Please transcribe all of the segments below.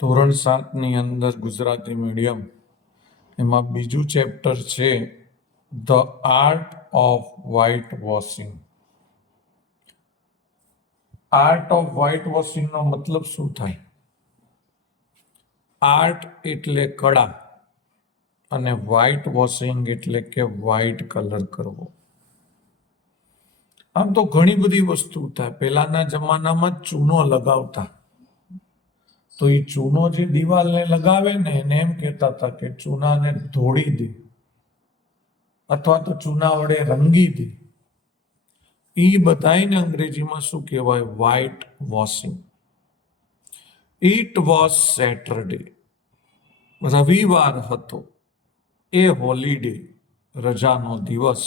ધોરણ 7ની અંદર ગુજરાતી મીડિયમ એમાં બીજું ચેપ્ટર છે the art of white washing. Art of white વોશિંગનો મતલબ શું થાય? આર્ટ એટલે કળા અને વ્હાઇટ વોશિંગ એટલે કે વ્હાઇટ કલર કરવો. આમ તો ઘણી બધી વસ્તુ થાય. પહેલાના જમાનામાં ચૂનો લગાવતા, તો એ ચૂનો જે દિવાલને લગાવે ને એને એમ કહેતા હતા કે ચૂનાને ધોળી દે અથવા તો ચૂના વડે રંગી દે. એ બધાને અંગ્રેજીમાં શું કહેવાય? White washing. It was Saturday, રવિવાર હતો. એ હોલિડે, રજાનો દિવસ.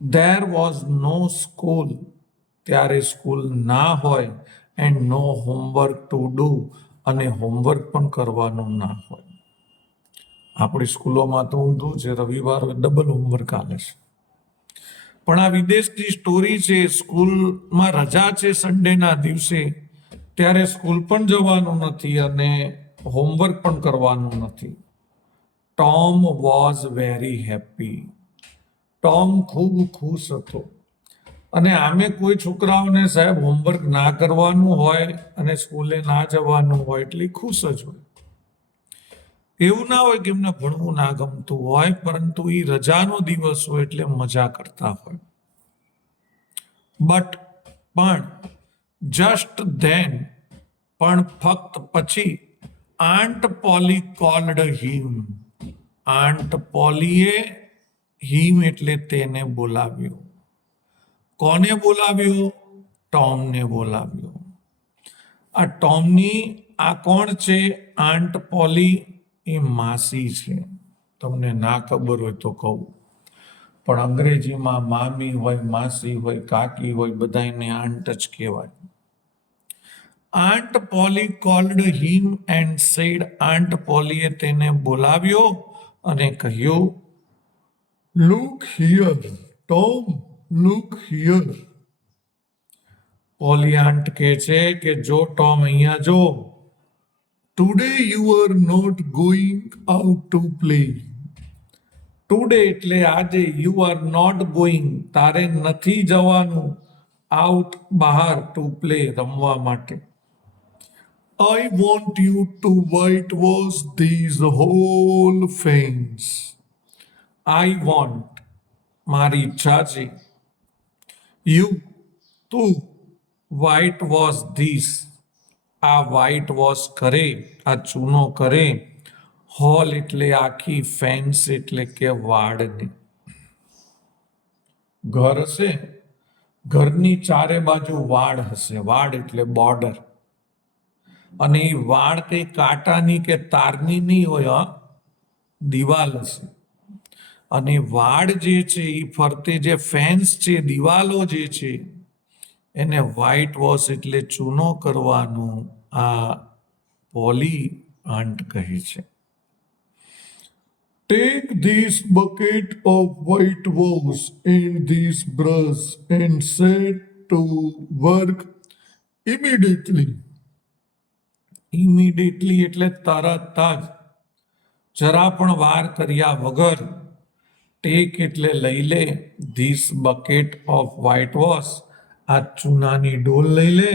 ધેર વોઝ નો સ્કૂલ, ત્યારે સ્કૂલ ના હોય. And no homework to do, અને હોમવર્ક પણ કરવાનું ના હોય. આપણી સ્કૂલોમાં તો ઊંધું છે, રવિવાર ડબલ હોમવર્ક આલે છે. પણ આ વિદેશની સ્ટોરી છે. સ્કૂલમાં રજા છે સન્ડેના દિવસે, ત્યારે સ્કૂલ પણ જવાનું નથી અને હોમવર્ક પણ કરવાનું નથી. Tom was very happy. Tom ખૂબ ખુશ હતો. અને આમે કોઈ છોકરાઓને સાહેબ હોમવર્ક ના કરવાનું હોય અને સ્કૂલે ના જવાનું હોય એટલે ખુશ જ હોય. એવું ના હોય કે એમને ભણવું ના ગમતું હોય, પરંતુ એ રજાનો દિવસ હોય એટલે મજા કરતા હોય. પણ જસ્ટ ધેન, પણ ફક્ત પછી, આંટ પોલી કોલ્ડ હિમ. આંટ પોલીએ હિમ એટલે તેને બોલાવ્યો. કોને બોલાવ્યો? ટોમને બોલાવ્યો. આ ટોમની આ કોણ છે? આંટ પોલી એ માસી છે. તમને ના ખબર હોય તો કહું, પણ અંગ્રેજીમાં મામી હોય, માસી હોય, કાકી હોય, બધાને આંટ જ કહેવાય. Aunt Polly called him and said, aunt પોલીએ તેને બોલાવ્યો અને કહ્યું, look here Tom, look here. Polly aunt કહે છે કે જો ટોમ, અહીંયા જો. Today you are not going out to play. Today એટલે આજે, યુ આર નોટ ગોઈંગ તારે નથી જવાનું, આઉટ બહાર, ટુ પ્લે રમવા માટે. I want you to whitewash these whole fans. I want મારી ઈચ્છા છે. You તું વ્હાઇટ વોશ ધીસ આ વ્હાઇટ વોશ કરે, આ ચૂનો કરે. હોલ એટલે આખી, ફેન્સ એટલે કે વાડને. ઘર હશે, ઘરની ચારે બાજુ વાડ હશે. વાડ એટલે બોર્ડર. અને એ વાડ કઈ કાંટાની કે તારની નહીં હોય, દિવાલ હશે. અને વાડ જે છે એ ફરતે જે ફેન્સ છે, દિવાલો જે છે, એને વ્હાઇટ વોશ એટલે ચૂનો કરવાનું આ પોલી આંટ કહે છે. Take this bucket of white wash and this brush and set to work immediately. Immediately એટલે તરત જ, જરા પણ વાર કર્યા વગર. ટેક એટલે લઈ લે. This bucket of white wash આ ચૂનાની ડોલ લઈ લે.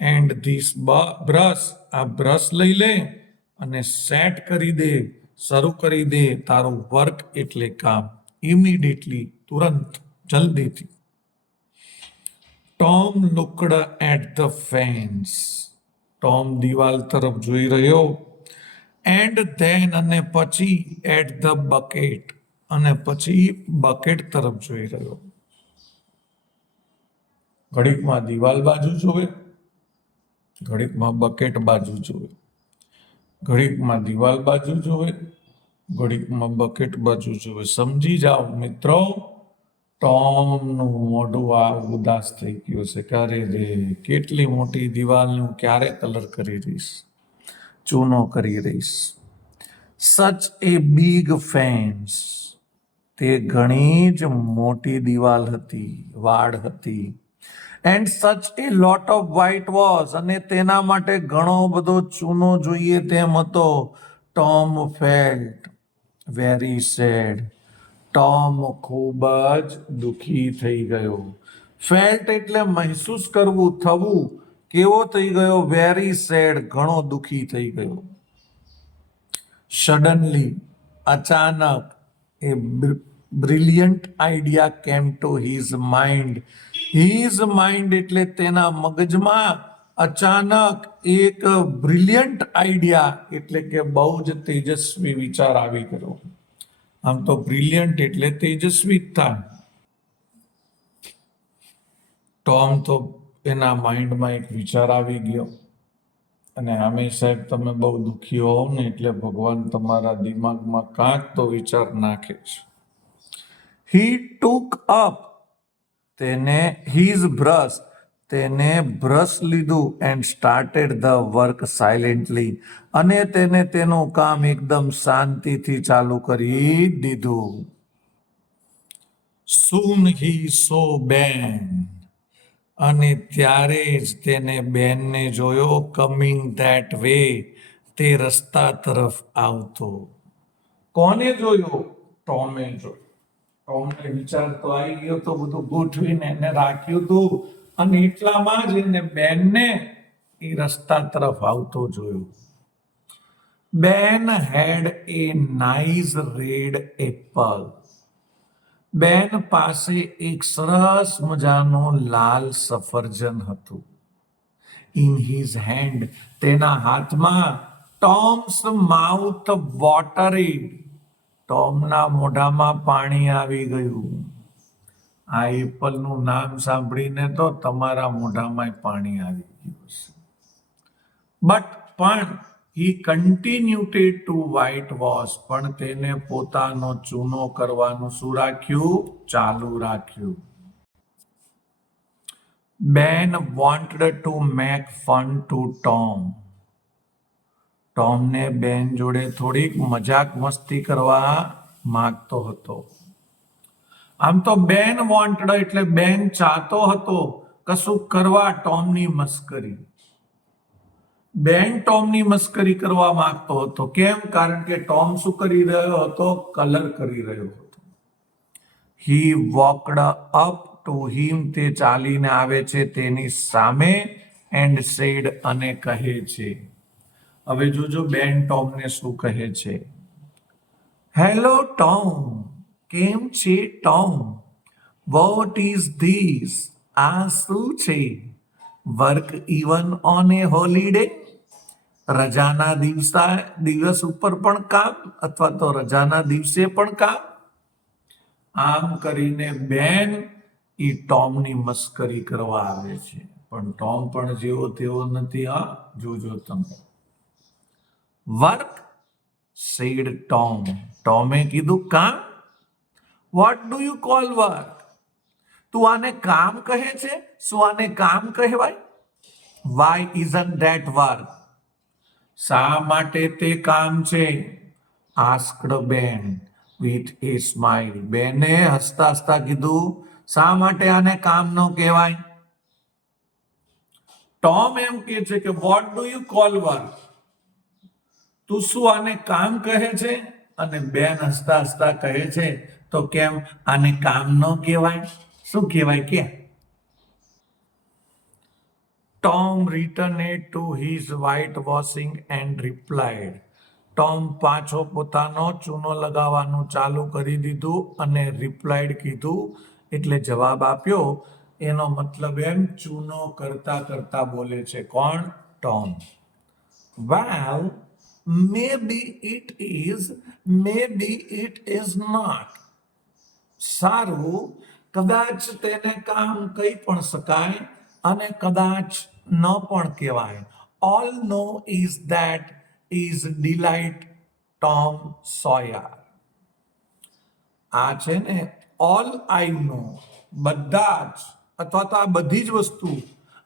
એન્ડ ધીસ બ્રશ આ બ્રશ લઈ લે. અને સેટ કરી દે, શરૂ કરી દે તારું વર્ક એટલે કામ. ઇમિડિયેટલી તુરંત, જલ્દીથી. Tom looked at the fence. Tom દિવાલ તરફ જોઈ રહ્યો. એન્ડ ધેન અને પછી, એટ ધ બકેટ અને પછી બકેટ તરફ જોઈ રહ્યો. ઘડીકમાં દિવાલ બાજુ જોવે, ઘડીકમાં બકેટ બાજુ જોવે. ઘડીકમાં દિવાલ બાજુ જોવે, ઘડીકમાં બકેટ બાજુ જોવે. સમજી જાઓ મિત્રો, ટોમનું મોઢું આ ઉદાસ થઈ ગયું છે. ક્યારે રે, કેટલી મોટી દિવાલનું ક્યારે કલર કરી રહીશ, ચૂનો કરી રહીશ. સચ એ બિગ ફેન્સ, તે ઘણી જ મોટી દિવાલ હતી, વાડ હતી. And such a lot of white was, અને તેના માટે ઘણો બધો ચૂનો જોઈએ તેમ હતો. Tom felt very sad. Tom ખૂબ જ દુઃખી થઈ ગયો. ફેલ્ટ એટલે મહેસૂસ કરવું, થવું. કેવો થઈ ગયો? વેરી સેડ, ઘણો દુઃખી થઈ ગયો. સડનલી, અચાનક, a brilliant idea came to his mind. His mind એટલે તેના મગજમાં અચાનક એક બ્રિલિયન્ટ આઈડિયા એટલે કે બહુ જ તેજસ્વી વિચાર આવી ગયો. આમ તો બ્રિલિયન્ટ એટલે તેજસ્વી જ થાય. ટોમ તો એના માઇન્ડમાં એક વિચાર આવી ગયો. અને હંમેશા સાહેબ તમે બહુ દુઃખી હોવ ને એટલે ભગવાન તમારા દિમાગમાં કાંક તો વિચાર નાખે છે. હી ટુક અપ, તેને હિઝ બ્રશ, તેને બ્રશ લીધું. And started the work silently, અને તેને તેનું કામ એકદમ શાંતિથી ચાલુ કરી દીધું. સૂન હી સો બેન, અને ત્યારે જ તેને બેનને જોયો. કમિંગ ધેટ વે, તે રસ્તા તરફ આવતો. કોને જોયો? ટોમે જોયો. ટોમને વિચાર તો આવી ગયો તો બધું ગોઠવીને એને રાખ્યું હતું, અને એટલામાં જ એને બેનને એ રસ્તા તરફ આવતો જોયો. બેન હેડ એ નાઇસ રેડ એપલ. બેન પાસે એક સરસ મજાનું લાલ સફરજન હતું. ઇન હિઝ હેન્ડ, તેના હાથમાં. ટોમ્સ માઉથ વોટરીડ, ટોમના મોઢામાં પાણી આવી ગયું. આ એપલનું નામ સાંભળીને તો તમારા મોઢામાં પાણી આવી ગયું છે. પણ હી કન્ટિન્યુટેડ ટુ વ્હાઇટ વોશ, પણ તેને પોતાનો ચૂનો કરવાનું શું રાખ્યું? ચાલુ રાખ્યું. Ben wanted to make fun to Tom. ટોમને બેન જોડે થોડીક મજાક મસ્તી કરવા માંગતો હતો. આમ તો બેન વોન્ટેડ એટલે બેન ચાહતો હતો કશું કરવા ટોમની મસ્કરી. બેન ટોમની મસ્કરી કરવા માંગતો હતો. કેમ? કારણ કે ટોમ શું કરી રહ્યો હતો? કલર કરી રહ્યો હતો. હી વોકડ અપ ટુ હિમ, તે ચાલીને આવે છે તેની સામે. એન્ડ સેડ, અને કહે છે. હવે જોજો બેન ટોમને શું કહે છે. હેલો ટોમ, કેમ છે ટોમ? What is this? આ શું છે? Work even on A holiday? રજાના દિવસ ઉપર પણ કામ, અથવા તો રજાના દિવસે પણ કામ. આમ કરીને બેન એ ટોમની મસ્કરી કરવા આવે છે. પણ ટોમ પણ જેવો તેવો નથી. હા, જોજો તમે. Work, sad Tom. ટોમે કીધું કામ. What do you call work? તું આને કામ કહે છે? શું આને કામ કહેવાય? Why isn't that work? શા માટે તે કામ છે? આસ્કડ બેન વિથ એ સ્માઇલ. બેને હસતા હસતા કીધું. શા માટે આને કામ ન કહેવાય? ટોમ એમ કહે છે કે vote do you call work? તું શું આને કામ કહે છે? અને બેન હસતા હસતા કહે છે તો કેમ આને કામ ન કહેવાય? શું કહેવાય કે? Tom returned to his white washing and replied. Tom પાછો પોતાનો ચૂનો લગાવવાનું ચાલુ કરી દીધું અને રિપ્લાઇડ કીધું એટલે જવાબ આપ્યો. એનો મતલબ એમ ચૂનો કરતા કરતા બોલે છે. કોણ? Tom. Well, maybe it is, maybe it is not. સારું, કદાચ તેને કામ કહી પણ શકાય અને કદાચ ન પણ કહેવાય. All know is that is delight Tom Sawyer. આ છે ને ઓલ આઈ નો, બધા જ, અથવા તો આ બધી જ વસ્તુ.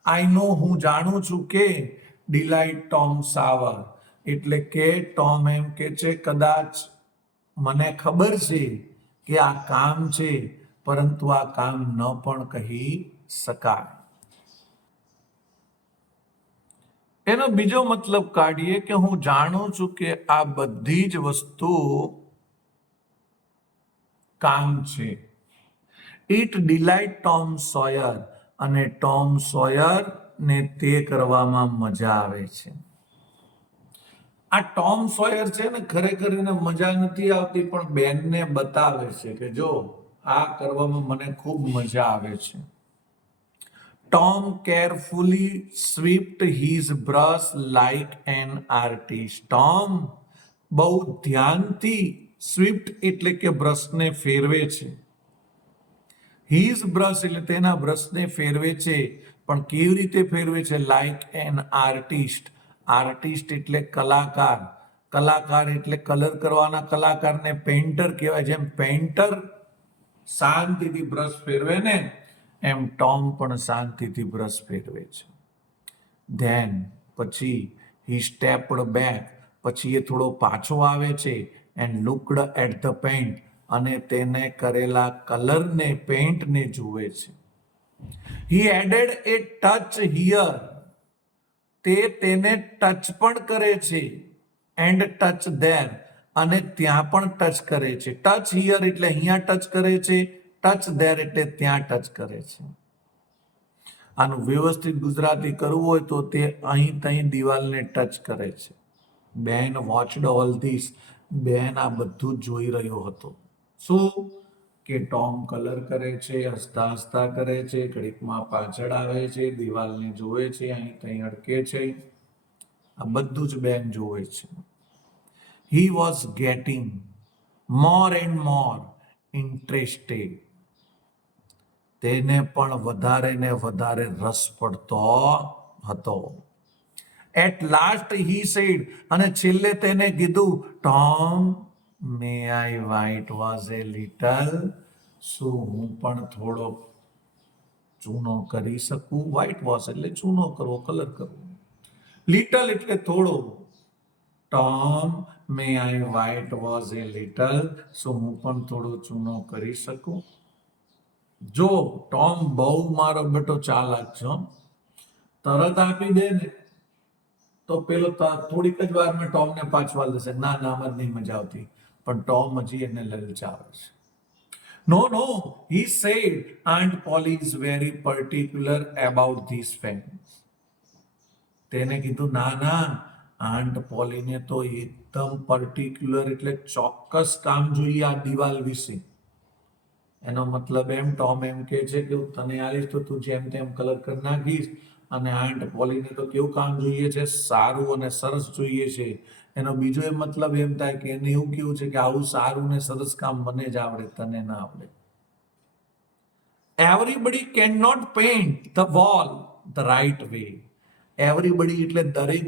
આઈ નો, હું જાણું છું કે. ડિલાઇટ ટોમ સાવર, એટલે કે ટોમ એમ કે છે કદાચ મને ખબર છે કે આ કામ છે, પરંતુ આ કામ ન પણ કહી શકાય. એનો બીજો મતલબ કાઢીએ કે હું જાણું છું કે આ બધી જ વસ્તુ કામ છે. ઇટ ડિલાઇટ ટોમ સોયર, અને ટોમ સોયર ને તે કરવામાં મજા આવે છે. આ ટોમ સોયર છે ને ખરેખર એને મજા નથી આવતી, પણ બેનને બતાવે છે કે જો આ કરવામાં મને ખૂબ મજા આવે છે. Tom carefully swept his brush like an artist. Tom બહુ ધ્યાનથી સ્વીપ્ડ એટલે કે બ્રશને ફેરવે છે. હિઝ બ્રશ એટલે તેના બ્રશને ફેરવે છે, પણ કેવી રીતે ફેરવે છે? Like an artist. આર્ટિસ્ટ એટલે કલાકાર, કલાકાર એટલે કલર કરવાના કલાકારને પેઇન્ટર કહેવાય. જેમ પેઇન્ટર શાંતિથી બ્રશ ફેરવે ને, એમ ટોમ પણ શાંતિથી બ્રશ ફેરવે છે. ધેન પછી હી સ્ટેપ્ડ બેક, પછી એ થોડો પાછો આવે છે, and looked at the paint, અને તેને કરેલા કલરને, પેઇન્ટને જુએ છે. He added a touch here, તે તેને ટચ પણ કરે છે, એન્ડ ટચ ધેર, અને ત્યાં પણ ટચ કરે છે. ટચ હિયર એટલે અહીંયા ટચ કરે છે, ટચ ધેર એટલે ત્યાં ટચ કરે છે. આનું વ્યવસ્થિત ગુજરાતી કરવું હોય તો તે અહીં તહીં દિવાલને ટચ કરે છે. બેન વોચડ ઓલ ધીસ, બેન આ બધું જ જોઈ રહ્યો હતો. શું? કે ટોમ કલર કરે છે, હસતા હસતા કરે છે, ઘડીકમાં પાછળ આવે છે, દિવાલને જોવે છે, અહીં તહીં અડકે છે. આ બધું જ બેન જોવે છે. He was gating more and more interested, તેને પણ વધારે ને વધારે રસ પડતો હતો. એટ લાસ્ટ હી સેડ, અને છેલ્લે તેને કીધું, Tom May I white was A little, શું હું પણ થોડો ચૂનો કરી શકું? વ્હાઇટ વોશ એટલે ચૂનો કરવો, કલર કરવો. લિટલ એટલે થોડો. Tom May I white was A little, શું હું પણ થોડો ચૂનો કરી શકું? જો ટોમ બહુ મારો બેટો ચાલાક છે, તરત આપી દે ને તો પેલો થોડીક જ વારમાં ટોમને પાછવાલ દેશે, ના ના આમાં નહીં મજા આવતી, પણ ટોમ હજી એને લલચાવે છે. No no, he said, aunt Polly is very particular about this fence. તેને કીધું, ના ના, આન્ટ પોલીને તો એકદમ પર્ટિક્યુલર એટલે ચોક્કસ કામ જોઈએ આ દિવાલ વિશે. એનો મતલબ એમ, ટોમ એમ કે છે કે હું તને આવીશ તો તું જેમ તેમ કલર કરી નાખીશ, અને આન્ટ પોલીને તો કેવું કામ જોઈએ છે? સારું અને સરસ જોઈએ છે. એનો બીજો એ મતલબ એમ થાય કે એને એવું કેવું છે કે આવું સારું ને સરસ કામ મને જ આવડે, તને ના આવડે. Everybody can not paint the wall the right way. Everybody એટલે દરેક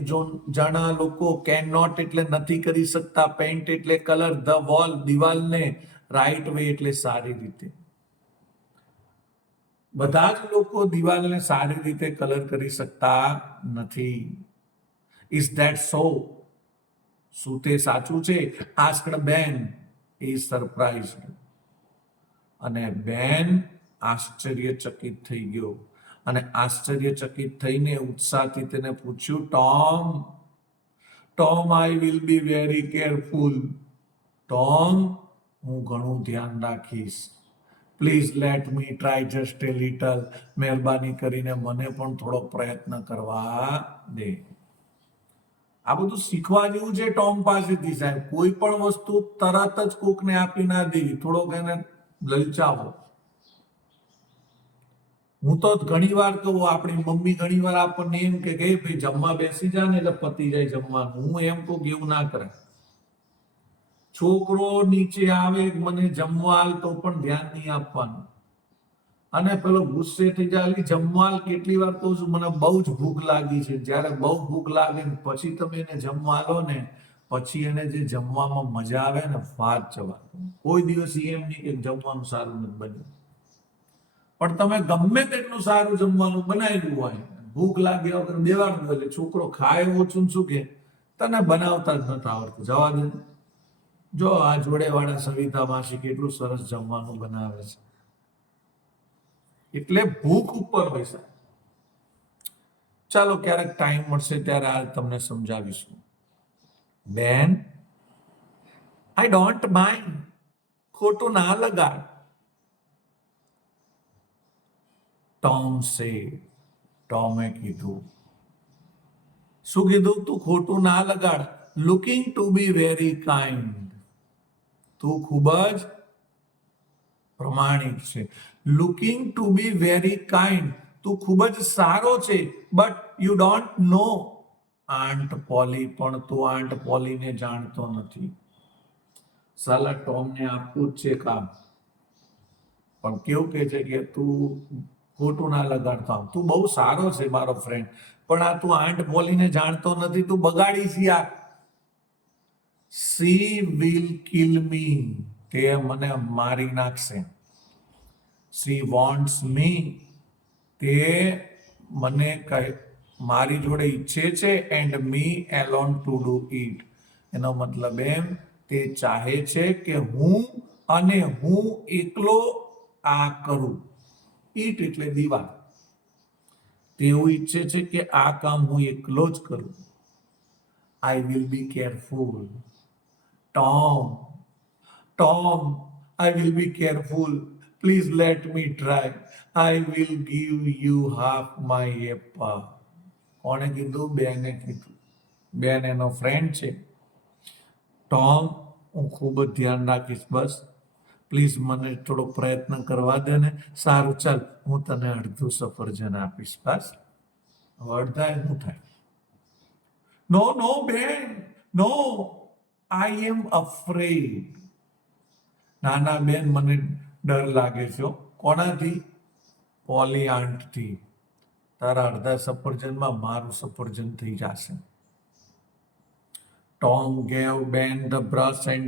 જણા લોકો, કેન નોટ એટલે નથી કરી શકતા, પેઇન્ટ એટલે કલર, ધ વોલ દિવાલને, રાઈટ વે એટલે સારી રીતે. બધા જ લોકો દિવાલને સારી રીતે કલર કરી શકતા નથી. ઇઝ ધેટ સો? શું તે સાચું છે? આસ્ક્ડ બેન ઇઝ સરપ્રાઇઝડ, અને બેન આશ્ચર્યચકિત થઈ ગયો, અને આશ્ચર્યચકિત થઈને ઉત્સાહથી તેને પૂછ્યું, Tom, Tom I will be very careful. Tom, હું ઘણું ધ્યાન રાખીશ. Please let me try just A little, મહેરબાની કરીને મને પણ થોડો પ્રયત્ન કરવા દે. આ બધું શીખવા જેવું છે ટોમ પાસેથી સાહેબ. કોઈ પણ વસ્તુ તરત જ કોકને આપી ના દેવી, થોડોક એને લલચાવો. હું તો ઘણી વાર કહું, આપણી મમ્મી ઘણી વાર આપણને એમ કે ભાઈ જમવા બેસી જા ને એટલે પતી જાય જમવાનું. હું એમ કહું કે એવું ના કરે. છોકરો નીચે આવે, મને જમવા હાલ, તો પણ ધ્યાન નહીં આપવાનું. અને પેલો ગુસ્સે થઈ જાય, જમવા કેટલી વાર કહું છું, મને બહુ જ ભૂખ લાગી છે. જ્યારે બહુ ભૂખ લાગે ને પછી તમે એને જમવા લો ને, પછી એને જે જમવામાં મજા આવે ને, વાત જવા. કોઈ દિવસ એમ નહીં કે જમવાનું સારું નથી બન્યું. પણ તમે ગમે તેટલું સારું જમવાનું બનાવ્યું હોય, ભૂખ લાગ્યા વગર દેવાનું હોય, એટલે છોકરો ખાય ઓછું શું કે તને બનાવતા જ નથી આવડતું, જવા દે. જો આ જોડેવાળા સવિતા માસી કેટલું સરસ જમવાનું બનાવે છે. એટલે ભૂખ ઉપર હોય સાહેબ. ચાલો ક્યારેક ટાઈમ મળશે ત્યારે આ તમને સમજાવીશું. બેન, આઈ ડોન્ટ માઇન્ડ, ખોટું ના લગાડ. ટોમ સે, ટોમે કીધું. શું કીધું? તું ખોટું ના લગાડ. Looking to be very kind, તું ખૂબ જ પ્રમાણિક છે. Looking to be very kind, તું ખૂબ જ સારો છે. But you don't know aunt Polly, પણ તું આંટ પોલીને જાણતો નથી. સાલા ટોમને આપવું જ છે કામ, પણ કેવું કે છે કે તું ખોટું ના લગાડતો, તું બહુ સારો છે મારો ફ્રેન્ડ, પણ આ તું આંટ પોલીને જાણતો નથી, તું બગાડીશ યાર. સી વિલ કિલ મી, તે મને મારી નાખશે. સી વોન્ટ્સ મી, તે મને મારી જોડે ઈચ્છે છે. And me alone to do it, એનો મતલબ એમ, તે ચાહે છે કે હું અને હું એકલો આ કરું. ઈટ એટલે દીવા. તેવું ઈચ્છે છે કે આ કામ હું એકલો જ કરું. I will be careful. Tom, Tom, I will be careful. Please let me try. I will give you half my Apple. કોણે કીધું? બેને કીધું. બેન એનો ફ્રેન્ડ છે. ટોમ, હું ખૂબ જ ધ્યાન રાખીશ, બસ પ્લીઝ મને થોડો પ્રયત્ન કરવા દે ને. સારું, ચાલ, હું તને અડધું સફરજન આપીશ, બસ. અડધા શું થાય? નો નો બેન, નો, આઈ એમ અફ્રેડ. ના ના બેન, મને ડર લાગે છે. કોનાથી? પોલી આંટથી. તારા અડધા સફરજનમાં મારું સફરજન થઈ જશે. Tom gave Ben the brush and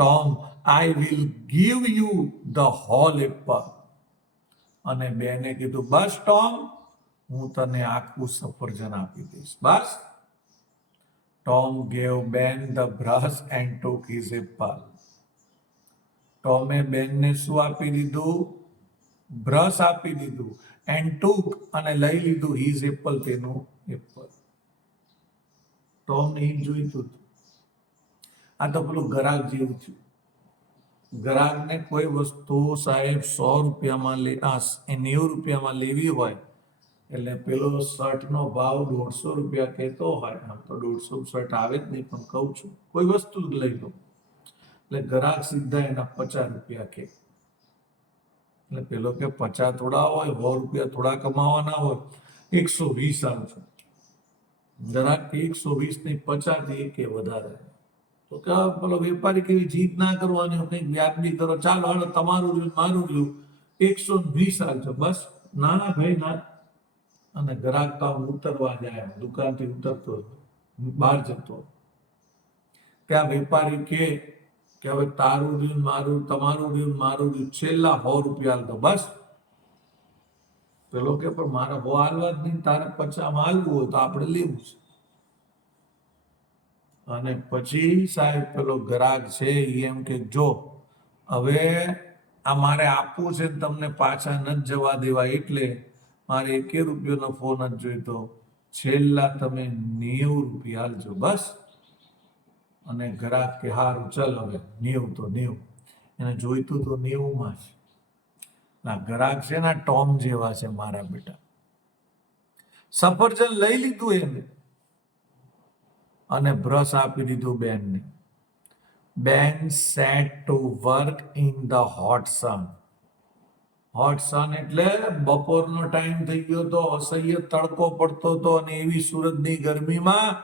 Tom, I will give you the whole apple. અને બેને કીધું, બસ ટોમ, હું તને આખું સફરજન આપી દઈશ, બસ. Tom gave Ben the brush and took his apple. ટોમે બેનને શું આપી દીધું? બ્રશ આપી દીધું. એન્ડ ટુક, અને લઈ લીધું, હિઝ એપલ, તેનું એપલ. ટોમને ઈ જોઈતું હતું. આ તો પેલું ગ્રાહક જેવું થયું. ગ્રાહકને કોઈ વસ્તુ સાહેબ 100 રૂપિયામાં 90 રૂપિયામાં લેવી હોય, એટલે પેલો શર્ટનો ભાવ 150 રૂપિયા કહેતો હોય. આમ તો 150 શર્ટ આવે જ નહીં, પણ કહું છું, કોઈ વસ્તુ જ લઈ લો, એટલે ગ્રાહક સીધા એના 50 રૂપિયા કહે. એટલે પેલો કે 50 થોડા હોય, 100 રૂપિયા થોડા કમાવાના હોય, 120 આવશે. ગ્રાહક 120 નહીં, 50 કે વધારે. તો કે પેલો વેપારી કેવી જીદ ના કરવાની, કંઈક વ્યાજબી કરો. ચાલો હાલો, તમારું રહ્યું મારું રહ્યું, 120 આવજો, બસ. ના ના ભાઈ ના. અને ગ્રાહક તો ઉતરવા જાય, દુકાનથી ઉતરતો બહાર જતો, ત્યાં વેપારી કે હવે તારું રહ્યું મારું, તમારું રહ્યું મારું રહ્યું, છેલ્લા 100 રૂપિયા હાલતો, બસ. પેલો કે પણ મારે 100 હાલવા જ નહીં, તારે 50 હાલવું હોય તો આપણે લેવું છે. અને પછી સાહેબ પેલો ગ્રાહક છે એમ કે જો હવે આ મારે આપવું છે, તમને પાછા નથી જવા દેવા, એટલે મારે 1 રૂપિયાનો નફો નથી જોઈતો, છેલ્લા તમે 90 રૂપિયા હાલજો, બસ. અને ગ્રાહક કે હારું, ચાલ હવે 90 તો 90. એને જોઈતું તો 90માં જ. ના, ગ્રાહક છે ને ટોમ જેવા છે મારા બેટા. સફરજન લઈ લીધું એને, અને બ્રશ આપી દીધું બેનને. બેન set to work in the hot sun. Hot sun એટલે બપોરનો ટાઈમ થઈ ગયો તો, અસહ્ય તડકો પડતો હતો, અને એવી સુરતની ગરમીમાં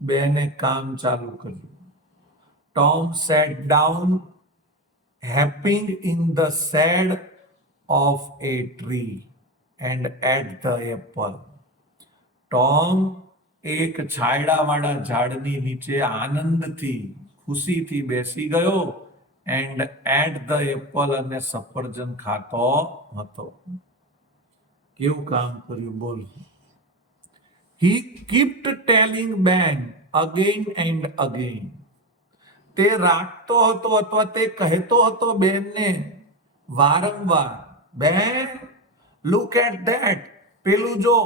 બેને કામ ચાલુ કર્યું. Tom sat down hopping in the shade of a tree and ate the apple. Tom એક છાયડાવાળા ઝાડની નીચે આનંદથી, ખુશીથી બેસી ગયો, એન્ડ એટ ધ એપલ, અને સફરજન ખાતો હતો. કેવું કામ કર્યું બોલ. હી કીપ્ટ ટેલિંગ બેન અગેન એન્ડ અગેન. તે રાખતો હતો અથવા તે કહેતો હતો બેનને વારંવાર, બેન લુક એટ ધેટ, પેલું જો,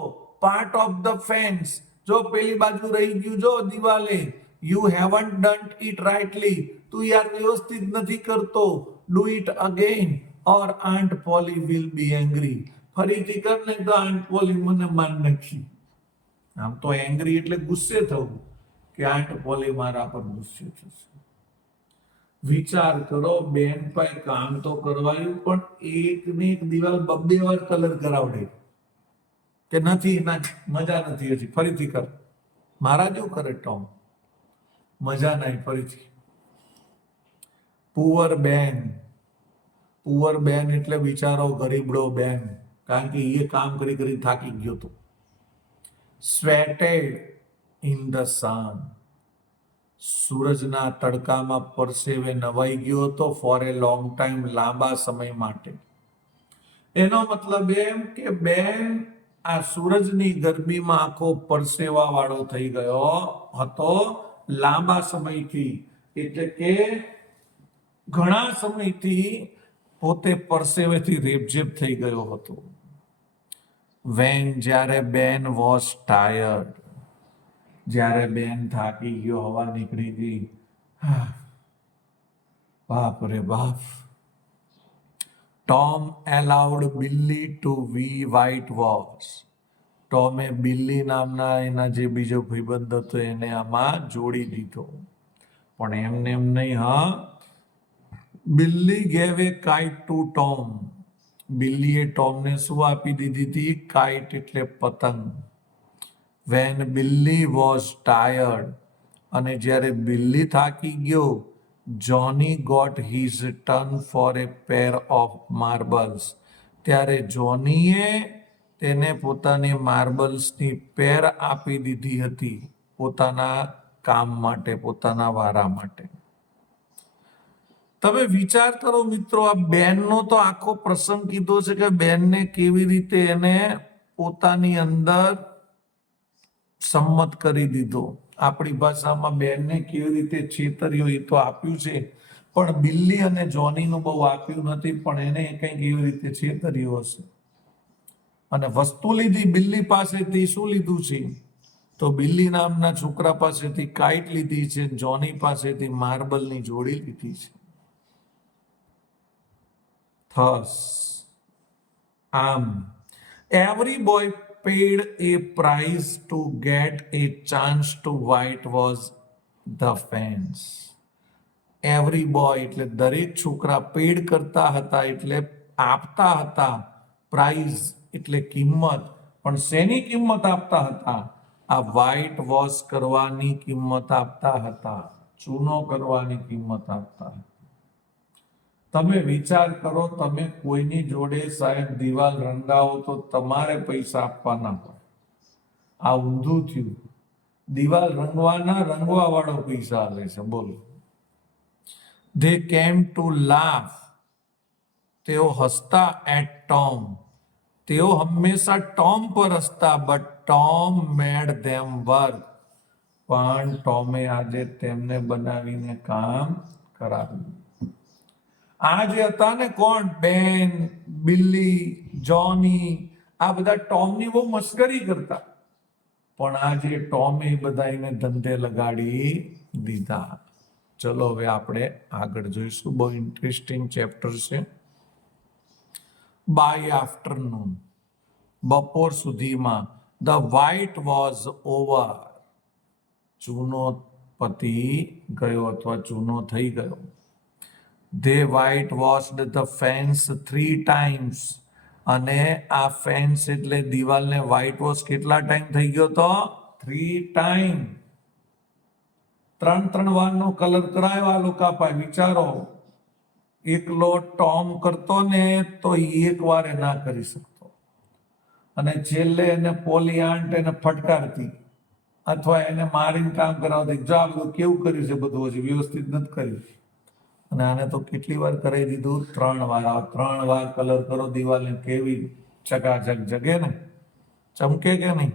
પાર્ટ ઓફ ધ ફેન્સ, જો પેલી બાજુ રહી ગયું જો દિવાલે, you haven't done it rightly, તું યાર વ્યવસ્થિત નથી કરતો, do it again or aunt Polly will be angry, ફરીથી કર ને તો આંટ પોલી મને માર નાખી. આમ તો એંગ્રી એટલે ગુસ્સે થવું, કે આંટ પોલી મારા પર ગુસ્સે થશે. વિચાર કરો, બેન પાસે કામ તો કરવાયું, પણ એક ને એક દિવાલ બબ્બે વાર કલર કરાવડે કે નથી, ના મજા નથી, હજી ફરીથી કર. મારા જેવું કરે ટોમ, મજા નહીં, ફરીથી. પુઅર બેન, પુઅર બેન એટલે વિચારો ગરીબડો બેન, કારણ કે એ કામ કરી કરી થાકી ગયો હતો. સ્વેટેડ ઇન ધ સન, સૂરજના તડકામાં પરસેવે નવાઈ ગયો હતો, ફોર એ લોંગ ટાઈમ, લાંબા સમય માટે. એનો મતલબ એમ કે બેન આ સૂરજની ગરમીમાં આખો પરસેવા વાળો થઈ ગયો હતો લાંબા સમયથી, એટલે કે ઘણા સમયથી પોતે પરસેવેથી રેપઝેપ થઈ ગયો હતો. વેન, જ્યારે બેન વોઝ ટાયર્ડ, જ્યારે બેન થાકી ગયો, હવા નીકળી ગઈ, બાપ રે બાપ. Tom allowed Billy to we white was, ટોમે બિલ્લી નામના એના જે બીજો ભાઈબંધ હતો એને આમાં જોડી દીધો. પણ એમને એમ નહીં, હા. બિલ્લી ગેવ એ કાઇટ ટુ ટોમ, બિલ્લીએ ટોમને શું આપી દીધી હતી? કાઇટ એટલે પતંગ. વેન બિલ્લી વોઝ ટાયર્ડ, અને જ્યારે બિલ્લી થાકી ગયો, Johnny got his turn for a pair of marbles, ત્યારે જોનીએ તેને પોતાની માર્બલ્સની પેર આપી દીધી હતી, પોતાના કામ માટે, પોતાના વારા માટે. તમે વિચાર કરો મિત્રો, આ બેનનો તો આખો પ્રસંગ કીધો છે કે બેનને કેવી રીતે એને પોતાની અંદર સંમત કરી દીધો. આપણી ભાષામાં બેનને કેવી રીતે છેતર્યો એ તો આપ્યું છે, પણ બિલ્લી અને જોનીનું બહુ આપ્યું નથી, પણ એને કંઈક એવી રીતે છેતર્યો હશે. અને વસ્તુ લીધી બિલ્લી પાસેથી, શું લીધું છે? તો બિલ્લી નામના છોકરા પાસેથી કાઇટ લીધી છે, જોની પાસેથી માર્બલની જોડી લીધી છે. Thus, every boy paid a price to get a chance to whitewash the fence. Every boy એટલે દરેક છોકરા, પેડ કરતા હતા એટલે આપતા હતા, પ્રાઇઝ એટલે કિંમત, પણ શેની કિંમત આપતા હતા? આ વ્હાઇટ વોશ કરવાની કિંમત આપતા હતા, ચૂનો કરવાની કિંમત આપતા હતા. તમે વિચાર કરો, તમે કોઈની જોડે સાહેબ દિવાલ રંગાવો તો તમારે પૈસા આપવાના હોય. આ ઊંધું થયું, દિવાલ રંગવાના રંગવા વાળો પૈસા લે છે. બોલો. ધે કેમ ટુ લાફ, તેઓ હસતા એટ ટોમ, તેઓ હંમેશા ટોમ પર હસતા, but Tom made them work, પણ ટોમે આજે તેમને બનાવીને કામ કરાવ્યું. આ જે હતા ને, કોણ? બેન, બિલ્લી, જોની, આ બધા ટોમની બહુ મસ્કરી કરતા, પણ આજે ટોમે બધાને ધંધે લગાડી દીધા. ચલો હવે આપણે આગળ જોઈશું, બહુ ઇન્ટરેસ્ટિંગ ચેપ્ટર છે. બાય આફ્ટરનૂન, બપોર સુધીમાં, ધ વ્હાઇટ વોઝ ઓવર, ચૂનો પતી ગયો અથવા ચૂનો થઈ ગયો. They whitewashed the fence 3 times, અને આ ફેન્સ એટલે દિવાલને વ્હાઇટ વોશ કેટલા ટાઈમ થઈ ગયો તો? 3 ટાઈમ. 3 વારનો કલર કરાયો આ લોકો પાસે. વિચારો, એકલો ટોમ કરતો ને તો એક વાર ના કરી શકતો, અને છેલ્લે એને પોલી આંટ એને ફટકારતી અથવા એને મારીને કામ કરાવતી, જા બધું કેવું કર્યું છે, બધું હજી વ્યવસ્થિત નથી કર્યું. અને આને તો કેટલી વાર કરાવી દીધું? 3 વાર. 3 વાર કલર કરો દિવાલને, કેવી ચકાચક જગે ને, ચમકે કે નહીં?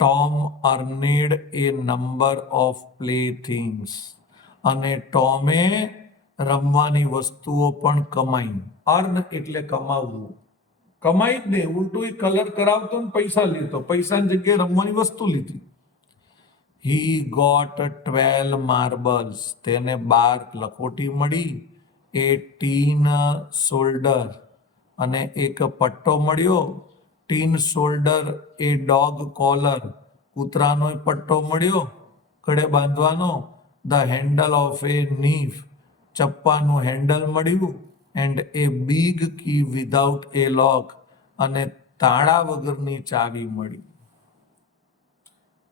Tom earned a number of play things, અને ટોમે રમવાની વસ્તુઓ પણ કમાઈ. અર્ન એટલે કમાવવું, કમાઈ જ દે, ઉલટું કલર કરાવતો ને પૈસા લેતો, પૈસાની જગ્યાએ રમવાની વસ્તુ લીધી. હી ગોટ 12 માર્બલ્સ, તેને 12 લખોટી મળી, એ ટીન શોલ્ડર, અને એક પટ્ટો મળ્યો, tin soldier, a dog collar, કૂતરાનો પટ્ટો મળ્યો ગળે બાંધવાનો, the handle of a knife, ચપ્પાનું હેન્ડલ મળ્યું, and a big key without a lock, અને તાળા વગરની ચાવી મળી.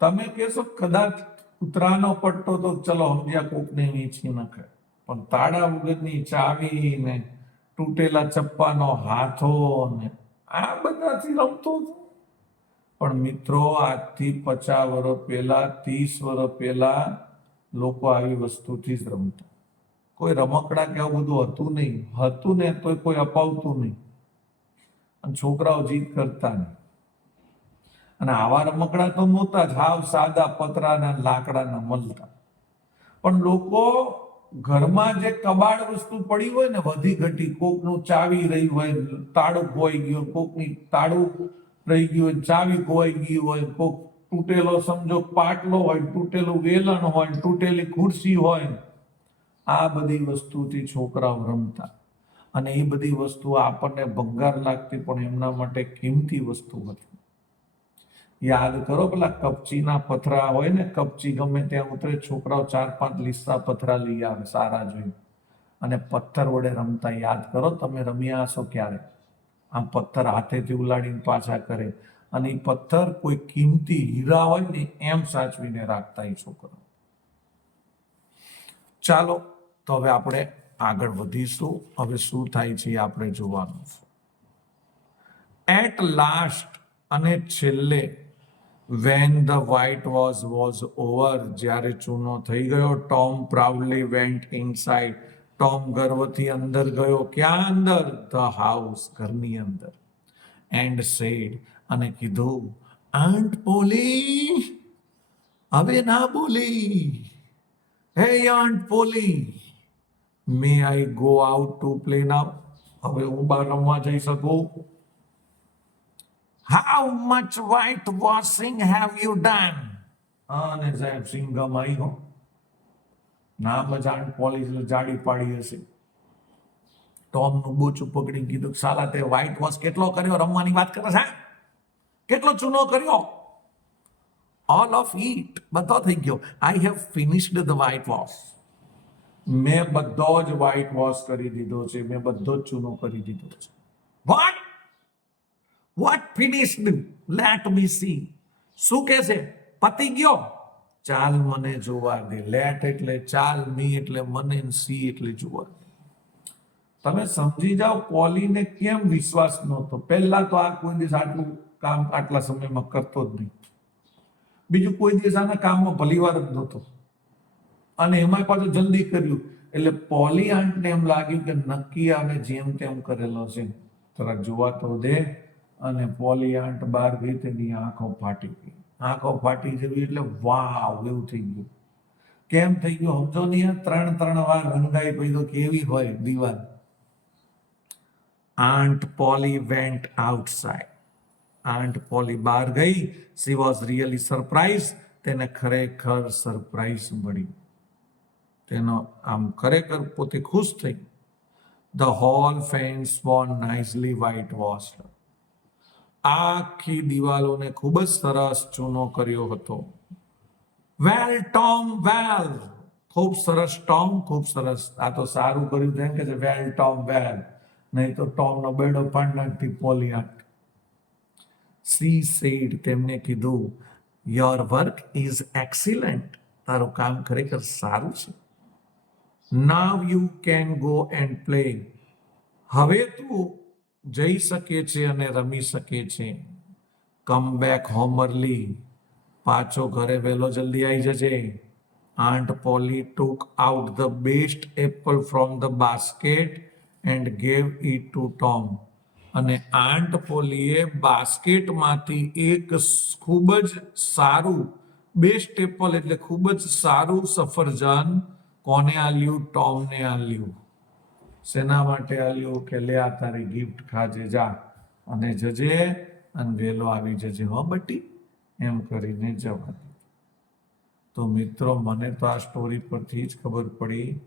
તમે કહેશો કદાચ કૂતરાનો પટ્ટો તો ચલો સમજ્યા કોકને વેચી નખાય, પણ તાળા વગરની ચાવી ને તૂટેલા ચપ્પાનો હાથો ને આ બધાથી રમતો હતો. પણ મિત્રો, આજથી 50 વર્ષ પહેલા, 30 વર્ષ પહેલા લોકો આવી વસ્તુથી જ રમતા. કોઈ રમકડા કે આવું બધું હતું નહીં, હતું ને તો કોઈ અપાવતું નહીં, અને છોકરાઓ જીદ કરતા નહીં. અને આવા રમકડા તો નહોતા જ, હાવ સાદા પતરાના લાકડાના મળતા. પણ લોકો ઘરમાં જે કબાડ વસ્તુ પડી હોય ને, વધી ઘટી, કોકનું ચાવી રહી હોય, તાળું ખોવાઈ ગયું, કોકની તાળું રહી ગયું હોય, ચાવી ખોવાઈ ગઈ હોય, કોક તૂટેલો સમજો પાટલો હોય, તૂટેલું વેલણ હોય, તૂટેલી ખુરશી હોય, આ બધી વસ્તુથી છોકરાઓ રમતા. અને એ બધી વસ્તુ આપણને ભંગાર લાગતી, પણ એમના માટે કિંમતી વસ્તુ હતી. યાદ કરો પેલા કપચીના પથરા હોય ને, કપચી ગમે ત્યાં ઉતરે, છોકરાઓ 4-5 લીસા પથરા લઈ આવે સારા જોઈ, અને પથ્થર વડે રમતા. યાદ કરો, તમે રમ્યા હશો ક્યારે? આમ પથ્થર હાથેથી ઉલાડીને પાછા કરે, અને એ પથ્થર કોઈ કિંમતી હીરા હોય ને એમ સાચવીને રાખતા એ છોકરા. ચાલો તો હવે આપણે આગળ વધીશું. હવે શું થાય છે આપણે જોવાનું છે. એટ લાસ્ટ, અને છેલ્લે, when the whitewash was over, જ્યારે ચૂનો થઈ ગયો, Tom proudly went inside, Tom ગર્વથી અંદર ગયો. ક્યાં અંદર? the house, ઘરની અંદર. and said, અને કીધું, Aunt Polly, હવે ના બોલી, hey Aunt Polly, may I go out to play now? હવે હું બહાર રમવા જઈ શકું? How much whitewashing have you done? અને સાહેબ સિંગમ આવી હો, નામ જ આંટ પોલીસ જાડી પાડી હશે. ટોમનું બોચું પકડી કીધું, સાલા તે વ્હાઇટ વોશ કેટલો કર્યો? રમવાની વાત કરે છે? કેટલો ચૂનો કર્યો? ઓલ ઓફ ઇટ, બધો થઈ ગયો. I have finished the white wash, મેં બધો જ વ્હાઇટ વોશ કરી દીધો છે, મેં બધો જ ચૂનો કરી દીધો છે. What? What finished? Let me see. શું કે છે? પતી ગયો? ચાલ મને જોવા દે. લેટ એટલે ચાલ, મી એટલે મને, સી એટલે જોવા દે. તમે સમજી જાઓ પોલીને કેમ વિશ્વાસ નહોતો. પહેલા તો આ કોઈ દિવસ આટલું કામ આટલા સમયમાં કરતો જ નહીં. બીજું કોઈ દિવસ આના કામમાં ભલીવાર જ નહોતો, અને એમાં પાછું જલ્દી કર્યું. એટલે પોલી આંટને એમ લાગ્યું કે નક્કી આને જેમ તેમ કરેલો છે, તરત જોવા તો દે. અને પોલી આંટ બહાર ગઈ, તેની આંખો ફાટી ગઈ. આંખો ફાટી જવી એટલે વાવ એવું થઈ ગયું. કેમ થઈ ગયું સમજો નહીં? 3 વાર રંગાઈ પડી તો કેવી હોય દિવાલ. Aunt Polly went outside. Aunt Polly બહાર ગઈ. She was really surprised. તેને ખરેખર સરપ્રાઈઝ મળી. તેનો આમ ખરેખર પોતે ખુશ થઈ. The whole fence was nicely whitewashed. આખી દિવાલોને ખૂબ જ સરસ ચૂનો કર્યો હતો. વેલ ટોમ, વેલ, ખૂબ સરસ ટોમ, ખૂબ સરસ. આ તો સારું કર્યું તેમ કે છે વેલ ટોમ, વેલ, નહીં તો ટોમનો બેડો પાડી નાખતી પોલી આંટ. She said, તેમને કીધું, your work is excellent. તારું કામ ખરેખર સારું છે. Now you can go and play. હવે તું જઈ શકે છે અને રમી શકે છે. Come back home early. પાછો ઘરે વહેલો જલ્દી આવી જજે. Aunt Polly took out the best apple from the basket and gave it to Tom. અને આંટ પોલીએ બાસ્કેટમાંથી એક ખૂબ જ સારું, બેસ્ટ એપલ એટલે ખૂબ જ સારું સફરજન કોને આલ્યું? ટોમને આલ્યું. શેના માટે આલ્યું? કે લે આ તારી ગિફ્ટ, ખાજે જા. અને જજે અને વેલો આવી જજે હો બટી, એમ કરીને જવા દીધું. તો મિત્રો મને તો આ સ્ટોરી પરથી જ ખબર પડી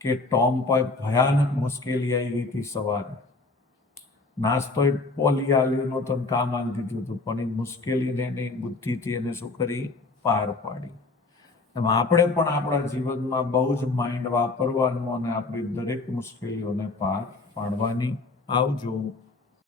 કે ટોમ પર ભયાનક મુશ્કેલી આવી હતી સવારે. નાસ્તો પોલી આલ્યું નહોતો ને કામ આલી દીધું હતું, પણ એ મુશ્કેલીને એની બુદ્ધિથી એને શું કરી, પાર પાડી. એમ આપણે પણ આપણા જીવનમાં બહુ જ માઇન્ડ વાપરવાનું અને આપણી દરેક મુશ્કેલીઓને પાર પાડવાની. આવજો.